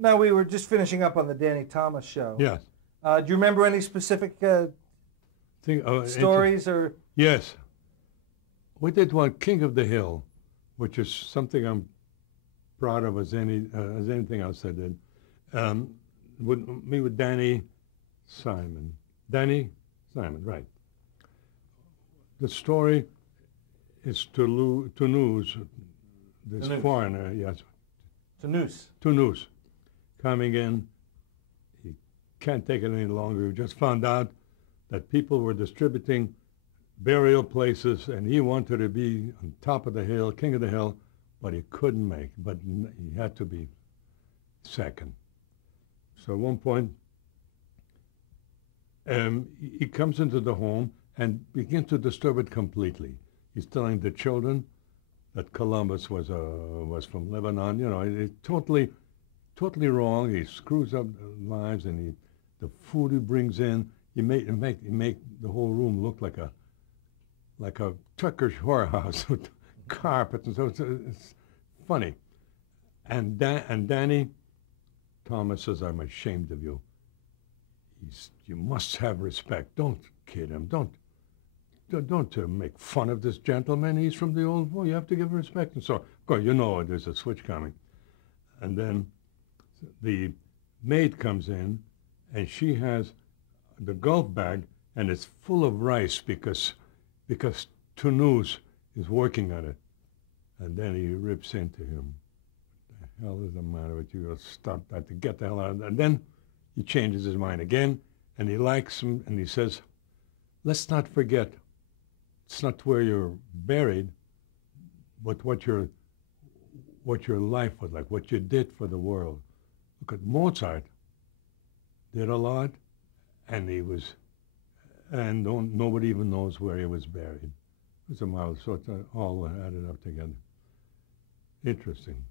Now, we were just finishing up on the Danny Thomas show. Yes. Do you remember any specific stories or? Yes. We did one, King of the Hill, which is something I'm proud of as anything else I did. With Danny Simon. Danny Simon, right. The story is Toulouse, this foreigner, yes. Toulouse, coming in. He can't take it any longer. He just found out that people were distributing burial places, and he wanted to be on top of the hill, king of the hill, but he couldn't make it. But he had to be second. So at one point, he comes into the home and begins to disturb it completely. He's telling the children that Columbus was from Lebanon. You know, it's totally wrong. He screws up lives, and the food he brings in, he make the whole room look like a Turkish whorehouse with carpets, and so it's funny. And Danny Thomas says, "I'm ashamed of you. You must have respect. Don't kid him. Don't make fun of this gentleman. He's from the old war. You have to give him respect." And so, of course, you know there's a switch coming. And then the maid comes in, and she has the golf bag, and it's full of rice because Toulouse is working on it. And then he rips into him. What the hell is the matter with you? Stop that, to get the hell out of that. And then he changes his mind again, and he likes him, and he says, "Let's not forget, it's not where you're buried, but what your life was like, what you did for the world." Look at Mozart, did a lot, and nobody even knows where he was buried. It's a mile, so it's all added up together. Interesting.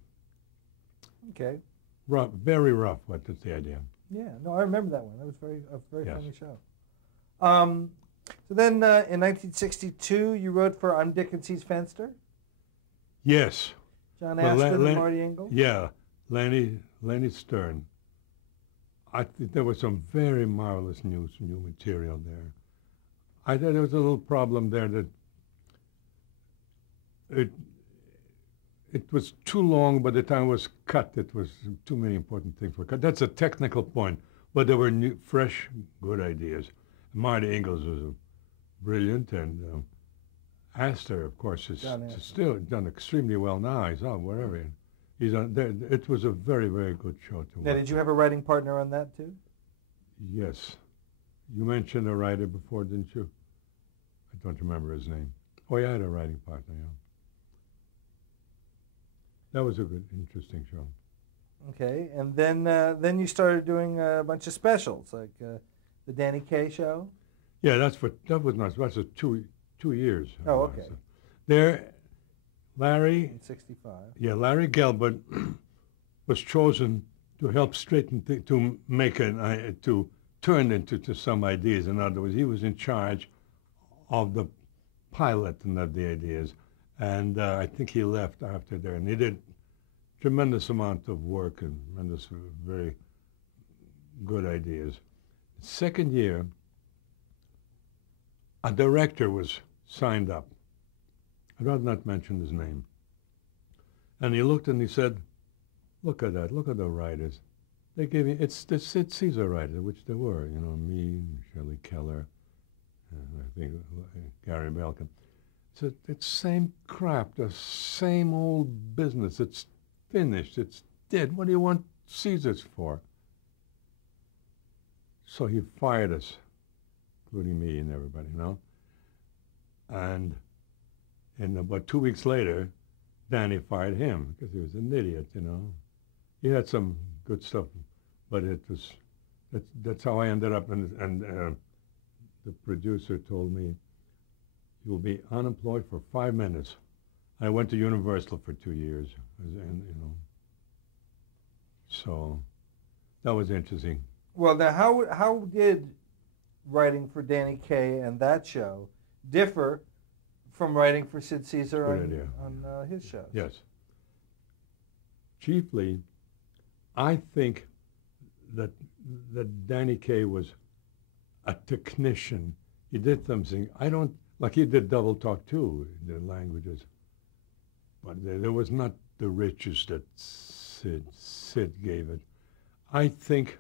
Okay. Rough, very rough, but that's the idea. Yeah, no, I remember that one. That was a very Yes. funny show. So then in 1962, you wrote for I'm Dick and C's Fenster? Yes. John Astin and Marty Engel? Yeah, Lenny Stern. I think there was some very marvelous new material there. I thought there was a little problem there that it was too long. By the time it was cut, it was too many important things were cut. That's a technical point, but there were new, fresh, good ideas. Marty Engels was brilliant, and Astor, of course, is still done extremely well now. He's on wherever he's on. It was a very, very good show to watch. Now, did you have a writing partner on that too? Yes. You mentioned a writer before, didn't you? I don't remember his name. Oh, yeah, I had a writing partner, yeah. That was a good, interesting show. Okay, and then you started doing a bunch of specials, like the Danny Kaye show? Yeah, that was nice. That's a two years. Oh, okay. There, Larry... In 65. Yeah, Larry Gelbart was chosen to help straighten, to turn into some ideas. In other words, he was in charge of the pilot and of the ideas. And I think he left after there. And he did tremendous amount of work and tremendous, very good ideas. Second year, a director was signed up. I'd rather not mention his name. And he looked and he said, "Look at that, look at the writers. They gave me, it's the Sid Caesar writers," which there were, you know, me, Shelley Keller, I think Gary Belkin. So it's same crap, the same old business. It's finished, it's dead. What do you want Caesars for? So he fired us, including me and everybody, you know? And about 2 weeks later, Danny fired him because he was an idiot, you know? He had some good stuff, but that's how I ended up. And the producer told me, "You'll be unemployed for 5 minutes." I went to Universal for 2 years, and you know. So that was interesting. Well, now how did writing for Danny Kaye and that show differ from writing for Sid Caesar on his shows? Yes. Chiefly, I think that Danny Kaye was a technician. He did something. I don't like he did double talk too, the languages, but there was not the riches that Sid gave it. I think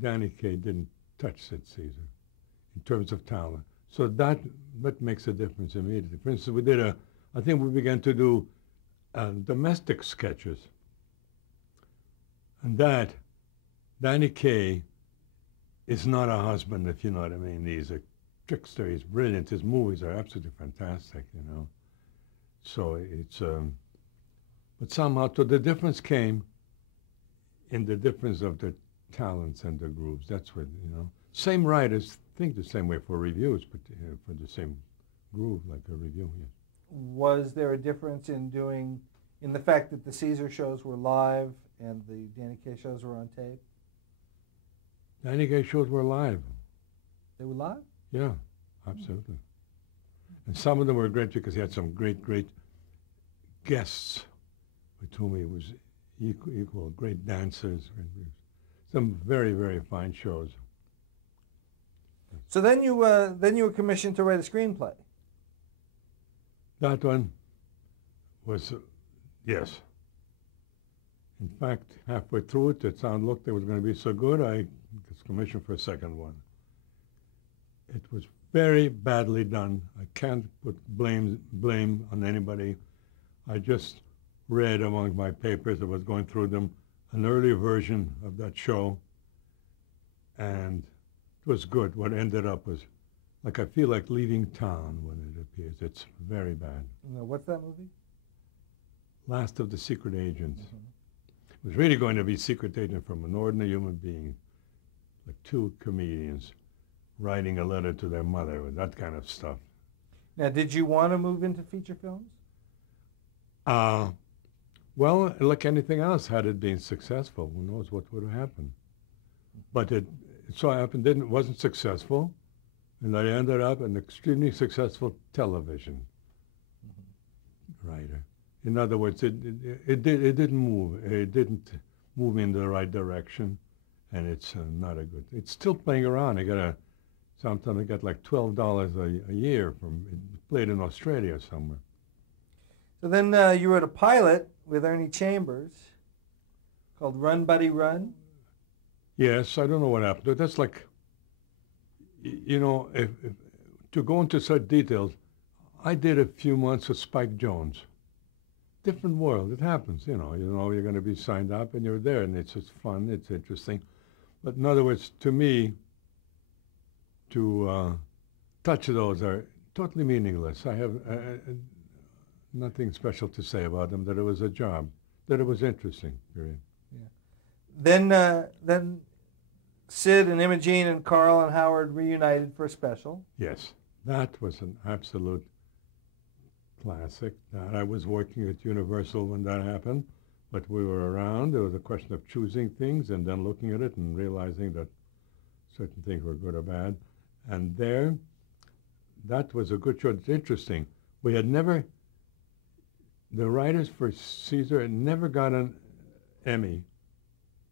Danny Kaye didn't touch Sid Caesar in terms of talent. So that makes a difference immediately. For instance, I think we began to do domestic sketches. And Danny Kaye is not a husband, if you know what I mean. He's a trickster. He's brilliant. His movies are absolutely fantastic, you know. So it's, but somehow, so the difference came in the difference of the talents and the groups. That's what, you know. Same writers think the same way for reviews, but for the same groove, like a review. Yeah. Was there a difference in the fact that the Caesar shows were live and the Danny Kaye shows were on tape? Danny Kaye shows were live. They were live? Yeah, absolutely. And some of them were great because he had some great guests with whom he was equal, great dancers. Some very fine shows. So then you were commissioned to write a screenplay. That one was, yes. In fact, halfway through it, it looked it was going to be so good, I was commissioned for a second one. It was very badly done. I can't put blame on anybody. I just read among my papers, I was going through them, an early version of that show, and it was good. What ended up was, like, I feel like leaving town when it appears. It's very bad. No, what's that movie? Last of the Secret Agents. It was really going to be Secret Agent from an ordinary human being, like two comedians writing a letter to their mother with that kind of stuff. Now, did you want to move into feature films? Well, like anything else, had it been successful, who knows what would have happened. But it so happened wasn't successful, and I ended up an extremely successful television writer. In other words, it didn't move. It didn't move in the right direction, and it's not a good. It's still playing around. Sometimes I got like $12 a year from it played in Australia somewhere. So then you wrote a pilot with Ernie Chambers called Run Buddy Run. Yes, I don't know what happened. That's like, you know, if to go into such details, I did a few months with Spike Jones. Different world. It happens, you know. You're going to be signed up and you're there, and it's just fun. It's interesting. But in other words, to me, to touch those are totally meaningless. I have nothing special to say about them. That it was a job. That it was interesting. Period. Yeah. Then Sid and Imogene and Carl and Howard reunited for a special. Yes, that was an absolute classic. I was working at Universal when that happened, but we were around. There was a question of choosing things and then looking at it and realizing that certain things were good or bad. And that was a good show. It's interesting. We had never, the writers for Caesar had never got an Emmy,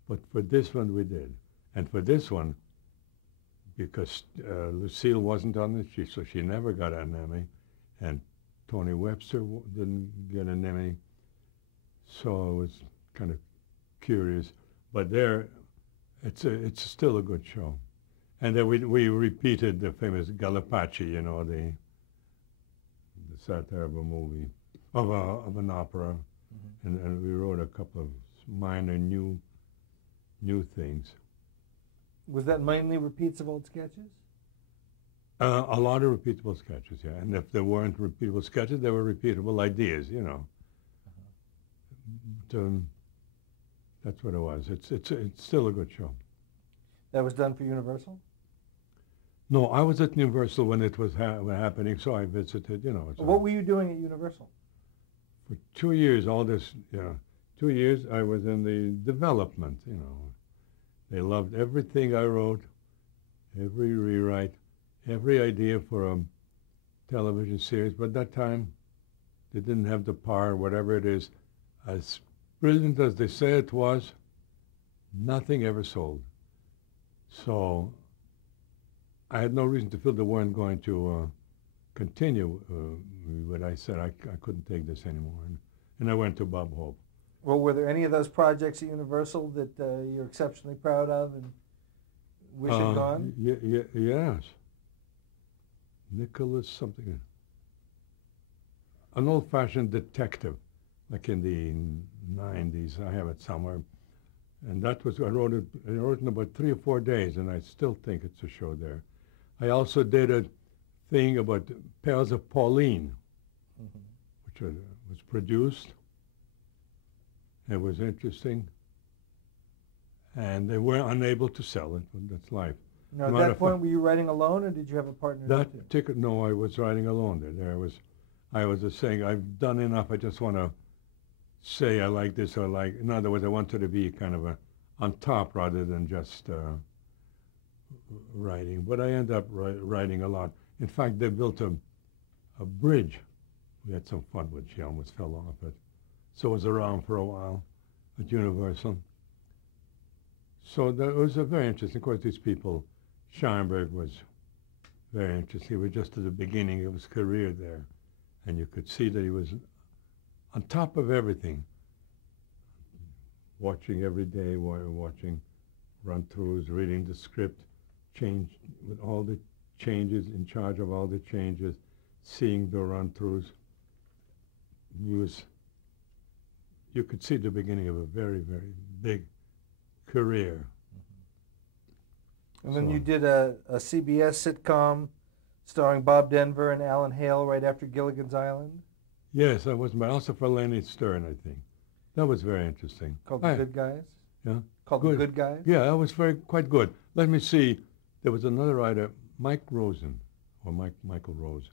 but for this one we did. And for this one, because Lucille wasn't on it, so she never got an Emmy, and Tony Webster didn't get an Emmy, so I was kind of curious. But it's still a good show. And then we repeated the famous Gallipacci, you know, the satire of a movie, of an opera, and we wrote a couple of minor new things. Was that mainly repeats of old sketches? A lot of repeatable sketches, yeah. And if there weren't repeatable sketches, there were repeatable ideas, you know. But, that's what it was. It's still a good show. That was done for Universal? No, I was at Universal when it was happening, so I visited, you know. What were you doing at Universal? For 2 years, 2 years I was in the development, you know. They loved everything I wrote, every rewrite, every idea for a television series. But at that time, they didn't have the power, whatever it is, as brilliant as they say it was, nothing ever sold. So I had no reason to feel they weren't going to continue. But I said I couldn't take this anymore, and I went to Bob Hope. Well, were there any of those projects at Universal that you're exceptionally proud of and wish had gone? Yes. Nicholas something. An old-fashioned detective, like in the 90s. I have it somewhere. And that was, I wrote it in about 3 or 4 days, and I still think it's a show there. I also did a thing about Pals of Pauline, which was produced. It was interesting. And they were unable to sell it, but that's life. Now, at that point, were you writing alone, or did you have a partner? That ticket, no, I was writing alone. I was just saying, I've done enough. I just want to say I like this or like. In other words, I wanted to be kind of on top rather than just writing. But I ended up writing a lot. In fact, they built a bridge. We had some fun with. She almost fell off it. So it was around for a while at Universal. So that was a very interesting. Of course, these people, Scheinberg was very interesting. He was just at the beginning of his career there. And you could see that he was on top of everything. Watching every day, watching run-throughs, reading the script, change with all the changes, in charge of all the changes, seeing the run-throughs. You could see the beginning of a very, very big career. And then you did a CBS sitcom starring Bob Denver and Alan Hale right after Gilligan's Island. Yes, I was, but also for Lenny Stern, I think. That was very interesting. Called The Good Guys? Yeah. Called The Good Guys? Yeah, that was quite good. Let me see. There was another writer, Mike Rosen, or Michael Rose.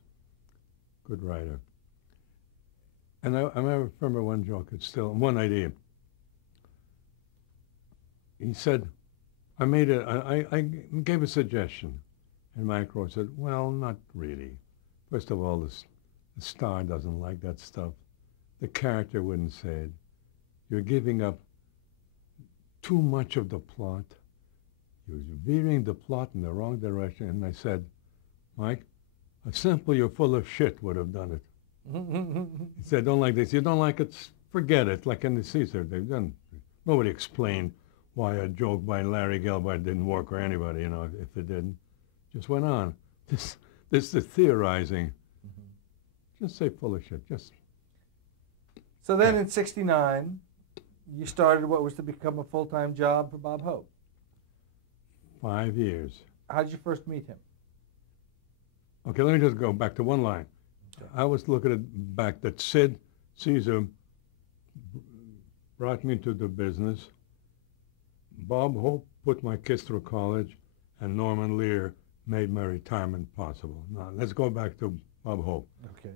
Good writer. And I remember one joke, one idea. He said, I gave a suggestion. And Mike Rose said, well, not really. First of all, the star doesn't like that stuff. The character wouldn't say it. You're giving up too much of the plot. You're veering the plot in the wrong direction. And I said, Mike, a simple "you're full of shit" would have done it. He said, don't like this. You don't like it, forget it. Like in the Caesar, nobody explained why a joke by Larry Gelbart didn't work, or anybody, if it didn't. Just went on. This is theorizing. Just say full of shit. So then in '69, you started what was to become a full-time job for Bob Hope. 5 years. How did you first meet him? Okay, let me just go back to one line. Okay. I was looking at back that Sid Caesar brought me into the business. Bob Hope put my kids through college, and Norman Lear made my retirement possible. Now, let's go back to Bob Hope. Okay.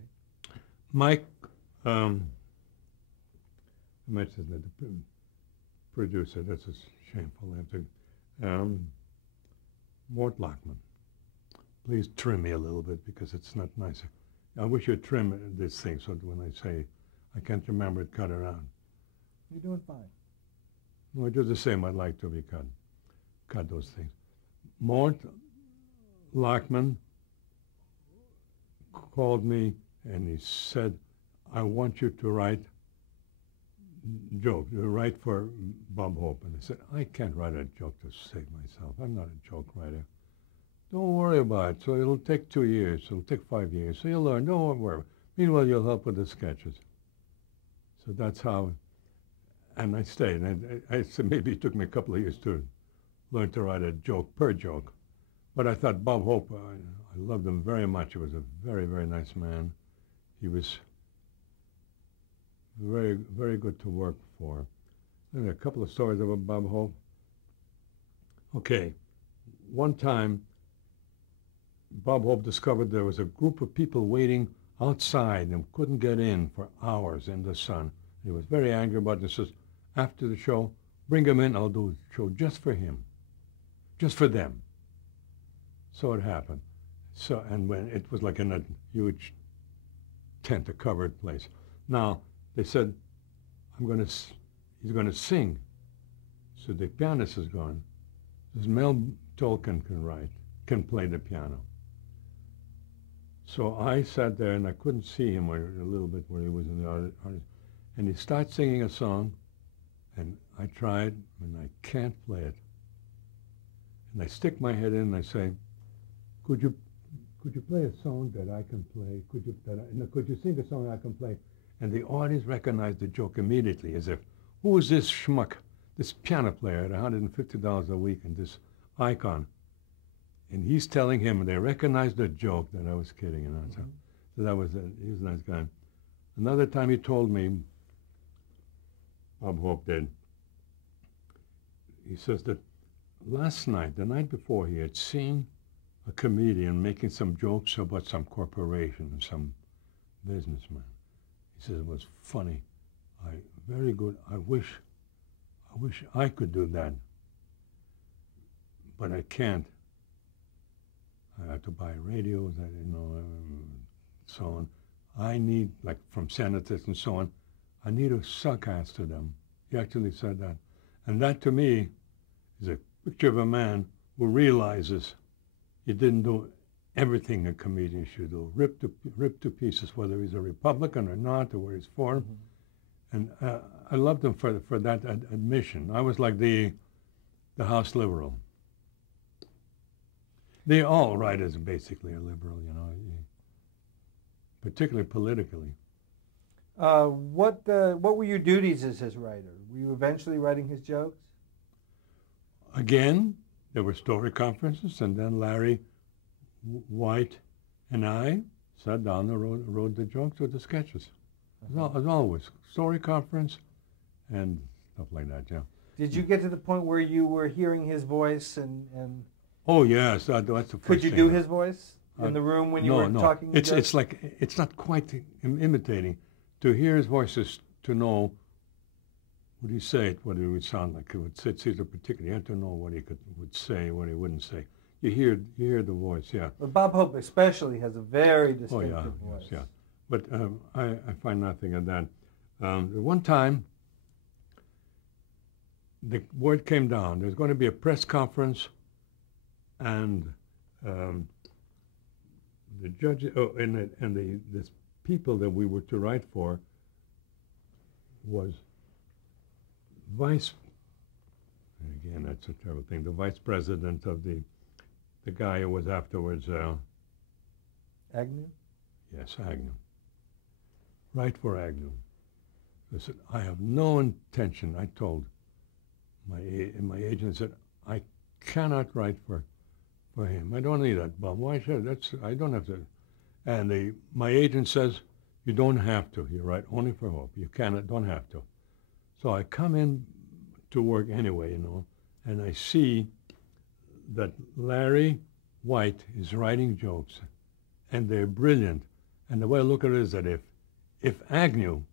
Mike, I mentioned that the producer, that's shameful. I have to, Mort Lockman, please trim me a little bit because it's not nice. I wish you'd trim this thing so that when I say I can't remember it, cut around. You're doing fine. No, I do the same. I'd like to be cut. Cut those things. Mort Lockman called me and he said, I want you to write joke, write for Bob Hope. And I said, I can't write a joke to save myself. I'm not a joke writer. Don't worry about it. So it'll take 2 years. It'll take 5 years. So you'll learn. Don't worry. Meanwhile, you'll help with the sketches. So that's how, and I stayed. And I said maybe it took me a couple of years to learn to write a joke per joke. But I thought Bob Hope, I loved him very much. He was a very, very nice man. He was very, very good to work for. And a couple of stories about Bob Hope. Okay, one time, Bob Hope discovered there was a group of people waiting outside and couldn't get in for hours in the sun. He was very angry about it. He says, after the show, bring him in, I'll do a show just for him, just for them. So it happened. So, and when it was like in a huge tent, a covered place. Now, they said, I'm going to he's going to sing. So the pianist is gone. Says Mel Tolkin can play the piano. So I sat there and I couldn't see him a little bit where he was in the audience. And he starts singing a song, and I tried, and I can't play it. And I stick my head in and I say, could you play a song that I can play? Could you sing a song I can play? And the audience recognized the joke immediately, as if, who is this schmuck, this piano player at $150 a week and this icon? And he's telling him, and they recognized the joke that I was kidding. You know, so that was he was a nice guy. Another time he told me, Bob Hope did, he says that last night, the night before, he had seen a comedian making some jokes about some corporation, some businessman. He says it was funny. Very good. I wish I could do that, but I can't. I have to buy radios, so on. I need, like from senators and so on, I need to suck ass to them. He actually said that. And that to me is a picture of a man who realizes he didn't do everything a comedian should do, rip to pieces, whether he's a Republican or not, or where he's for. And I loved him for that admission. I was like the House liberal. All writers basically are liberal, you know, particularly politically. What were your duties as his writer? Were you eventually writing his jokes? Again, there were story conferences, and then Larry White and I sat down and wrote the jokes or the sketches. As always, story conference and stuff like that, yeah. Did you get to the point where you were hearing his voice and Oh yes, that's the first could you thing. do his voice in the room when you were talking? It's like, it's not quite imitating. To hear his voice is to know, would he say it, what it would sound like. It would sit a particular. You have to know what he would say, what he wouldn't say. You hear the voice, yeah. But Bob Hope especially has a very distinctive voice. Yes, yeah. But I find nothing of that. One time, the word came down. There's going to be a press conference, and the judge this people that we were to write for was again, that's a terrible thing, the vice president of the guy who was afterwards Agnew? Yes, Agnew. Write for Agnew. I said, I have no intention. I told my agent, said, I cannot write for him. I don't need that, Bob. Why should I don't have to. And my agent says, you don't have to. You write only for Hope. You don't have to. So I come in to work anyway, you know, and I see that Larry White is writing jokes, and they're brilliant. And the way I look at it is that if Agnew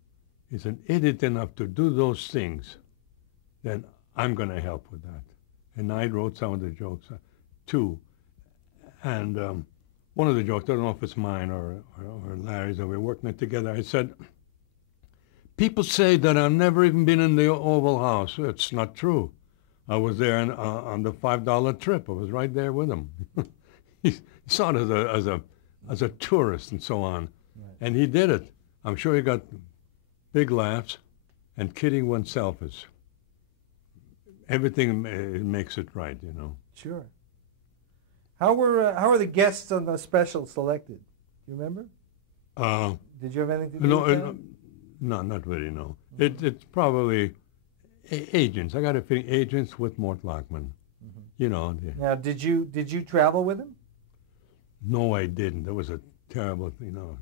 is an idiot enough to do those things, then I'm going to help with that. And I wrote some of the jokes too. And one of the jokes, I don't know if it's mine or Larry's, or we're working it together, I said, people say that I've never even been in the Oval House. It's not true. I was there on the $5 trip. I was right there with him. He saw it as a tourist and so on. Right. And he did it. I'm sure he got big laughs, and kidding oneself is, everything makes it right, you know. Sure. How were the guests on the special selected? Do you remember? Did you have anything to do with that? No, not really, no. It's probably agents. I got a feeling agents with Mort Lachman. Mm-hmm. You know. Now, did you travel with him? No, I didn't. That was a terrible thing. No.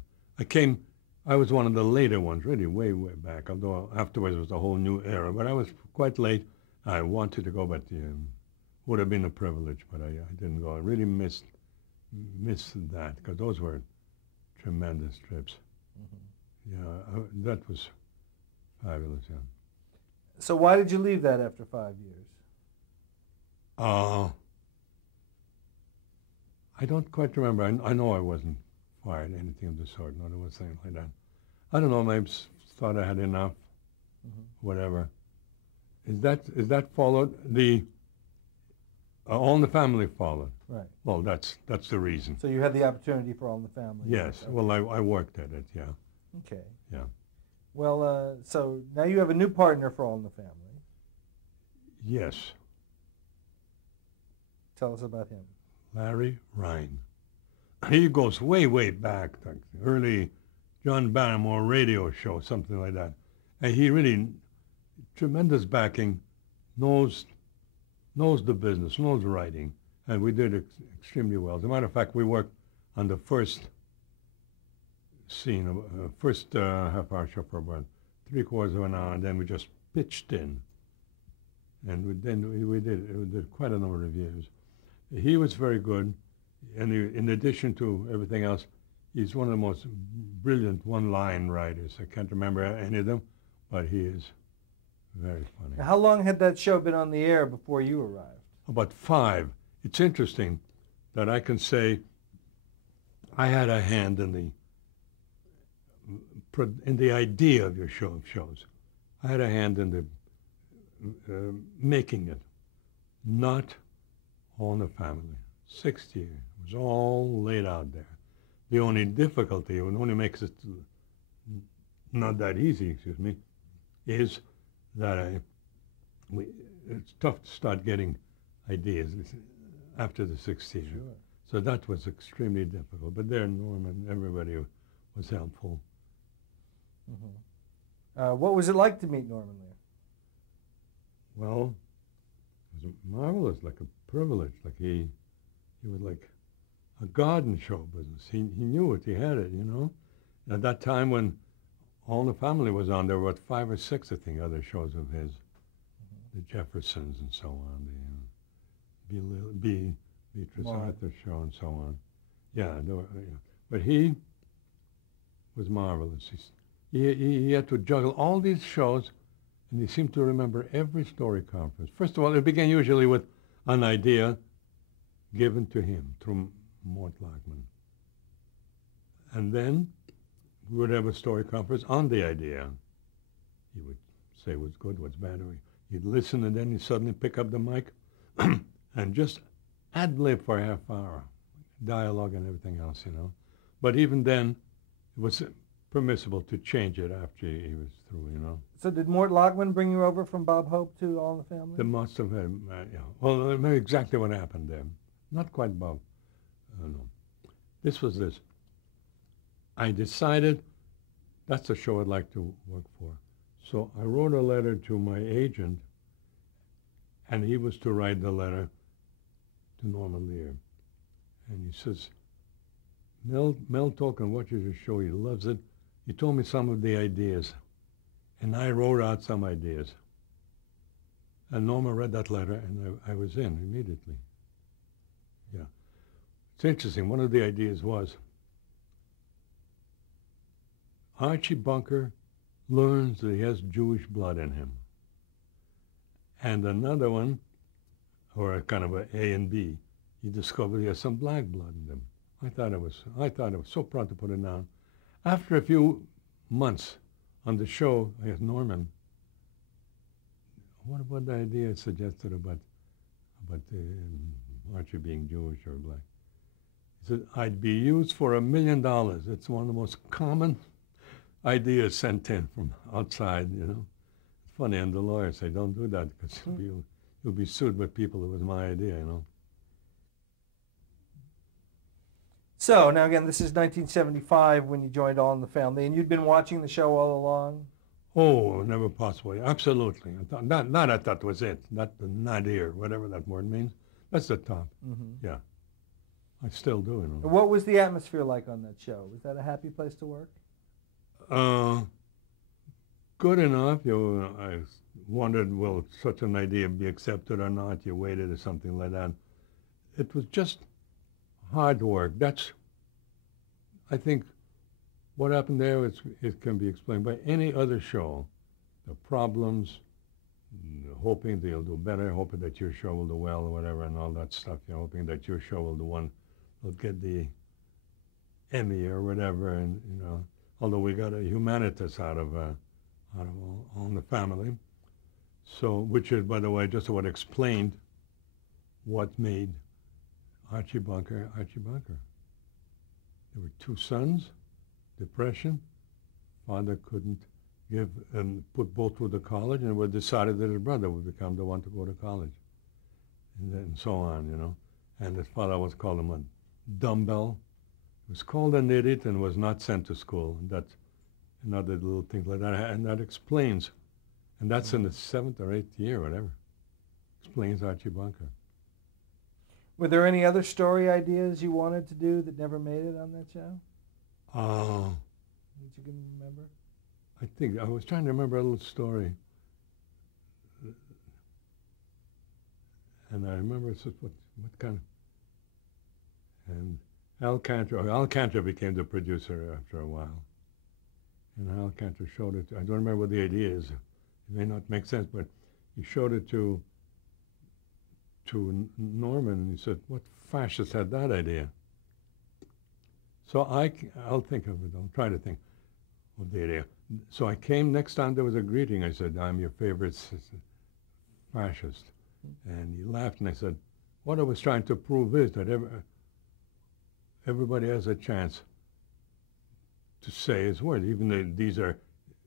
I was one of the later ones, really way back, although afterwards it was a whole new era. But I was quite late. I wanted to go, but would have been a privilege, but I didn't go. I really missed that, because those were tremendous trips. Mm-hmm. Yeah, that was fabulous, yeah. So why did you leave that after 5 years? I don't quite remember. I know I wasn't fired, anything of the sort. No, there was anything like that. I don't know, maybe thought I had enough, whatever. Is that followed? The All in the Family followed. Right. Well, that's the reason. So you had the opportunity for All in the Family. Yes. Okay. Well, I worked at it. Yeah. Okay. Yeah. Well, so now you have a new partner for All in the Family. Yes. Tell us about him. Larry Ryan. He goes way, way back, like early John Barrymore radio show, something like that. And he really, tremendous backing, knows the business, knows writing, and we did extremely well. As a matter of fact, we worked on the first scene, first half-hour show for about 3/4 of an hour, and then we just pitched in. And we did quite a number of years. He was very good, and in addition to everything else, he's one of the most brilliant one-line writers. I can't remember any of them, but he is very funny. How long had that show been on the air before you arrived? About 5. It's interesting that I can say I had a hand in the idea of your shows. I had a hand in the making it, not All in the Family. 6 years. It was all laid out there. The only difficulty, what only makes it not that easy, is that it's tough to start getting ideas after the 6th year. Sure. So that was extremely difficult. But there, Norman, everybody was helpful. Mm-hmm. What was it like to meet Norman there? Well, it was marvelous, like a privilege. Like he was like a god in show business. He knew it. He had it, you know. And at that time when All in the Family was on, there were about 5 or 6, I think, other shows of his. The Jeffersons and so on, the Beatrice Arthur show and so on. Yeah, but he was marvelous. He had to juggle all these shows, and he seemed to remember every story conference. First of all, it began usually with an idea given to him through Mort Lachman. And then we would have a story conference on the idea. He would say what's good, what's bad. He'd listen, and then he'd suddenly pick up the mic and just ad-lib for a half hour, dialogue and everything else, you know. But even then, it was permissible to change it after he was through, you know. So did Mort Lachman bring you over from Bob Hope to All in the Family? They must have had, yeah. Well, I know exactly what happened there. Not quite Bob. No. This was this. I decided that's a show I'd like to work for. So I wrote a letter to my agent, and he was to write the letter to Norman Lear. And he says, Mel Tolkin watches your show. He loves it. He told me some of the ideas, and I wrote out some ideas. And Norma read that letter, and I was in immediately. Yeah. It's interesting. One of the ideas was Archie Bunker learns that he has Jewish blood in him. And another one, or a kind of A and B, he discovered he has some black blood in him. I thought I was so proud to put it down. After a few months on the show, I asked Norman, what about the idea I suggested about Archie being Jewish or black? He said, I'd be used for $1 million. It's one of the most common ideas sent in from outside, you know. It's funny, and the lawyers say, don't do that, because you'll be sued by people. It was my idea, you know. So, now again, this is 1975 when you joined All in the Family, and you'd been watching the show all along? Oh, never possible. Absolutely. I thought, I thought was it. Not the nadir, whatever that word means. That's the top. Mm-hmm. Yeah. I still do, you know. What was the atmosphere like on that show? Was that a happy place to work? Good enough. I wondered, will such an idea be accepted or not? You waited or something like that. It was just hard work. That's, I think, what happened there. It can be explained by any other show. The problems, hoping that you'll do better, hoping that your show will do well or whatever, and all that stuff. You're hoping that your show will do one, will get the Emmy or whatever, and you know. Although we got a humanitas out of All in the Family. So, which is, by the way, just what explained what made Archie Bunker Archie Bunker. There were two sons, depression. Father couldn't give and put both through the college, and it decided that his brother would become the one to go to college, and then so on, you know. And his father was called him a dumbbell. He was called an idiot and was not sent to school. And that's another little thing like that, and that explains. And that's in the 7th or 8th year, whatever. Explains Archie Bunker. Were there any other story ideas you wanted to do that never made it on that show? That you can remember? I think I was trying to remember a little story, and I remember what kind of. And Al Cantor became the producer after a while, and Al Cantor showed it. I don't remember what the idea is. It may not make sense, but he showed it to Norman, and he said, "What fascist had that idea?" So I'll think of it. I'll try to think of the idea. So I came, next time there was a greeting, I said, "I'm your favorite fascist." And he laughed, and I said, "What I was trying to prove is that everybody has a chance to say his words, even though these are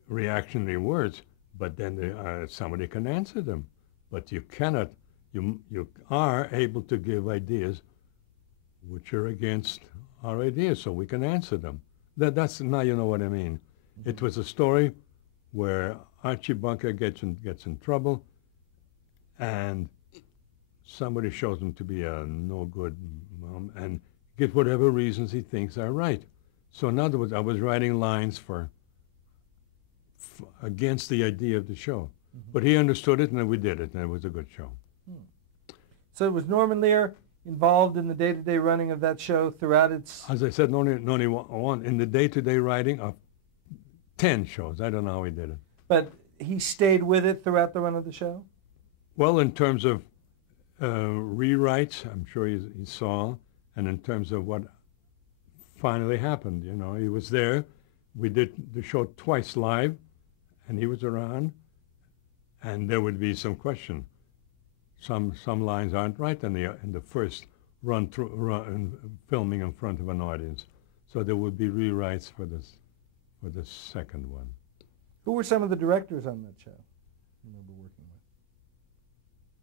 reactionary words, but then somebody can answer them. But you cannot, you are able to give ideas which are against our ideas, so we can answer them." That's, now you know what I mean. It was a story where Archie Bunker gets in trouble, and somebody shows him to be a no good mom, and get whatever reasons he thinks are right. So in other words, I was writing lines against the idea of the show. But he understood it, and then we did it, and it was a good show. So was Norman Lear involved in the day-to-day running of that show throughout its... As I said, only one in the day-to-day writing of 10 shows. I don't know how he did it. But he stayed with it throughout the run of the show? Well, in terms of rewrites, I'm sure he saw, and in terms of what finally happened, you know, he was there. We did the show twice live, and he was around, and there would be some question. Some lines aren't right in the first run filming in front of an audience, so there would be rewrites for the second one. Who were some of the directors on that show you remember working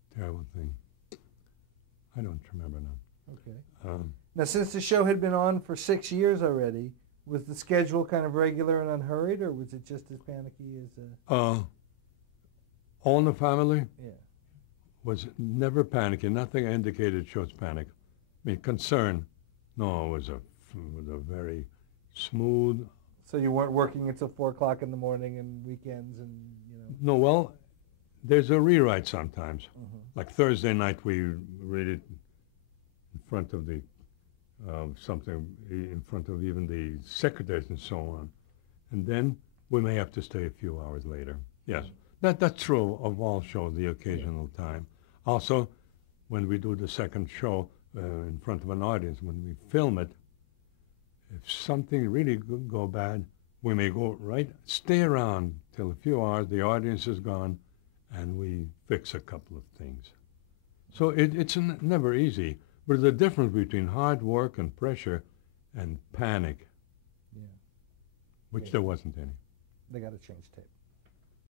with? Terrible thing. I don't remember now. Okay. Now, since the show had been on for 6 years already, was the schedule kind of regular and unhurried, or was it just as panicky as... All in the Family? Yeah. Was never panicking. Nothing indicated shows panic. I mean, concern. No, it was a very smooth. So you weren't working until 4 o'clock in the morning and weekends and, you know... No, well, there's a rewrite sometimes. Like Thursday night, we read it in front of the something, in front of even the secretaries and so on. And then we may have to stay a few hours later. Yes. That's true of all shows, the occasional time. Also, when we do the second show in front of an audience, when we film it, if something really go bad, we may stay around till a few hours, the audience is gone, and we fix a couple of things. So it's never easy, but there's a difference between hard work and pressure and panic, which there wasn't any. They got to change tape.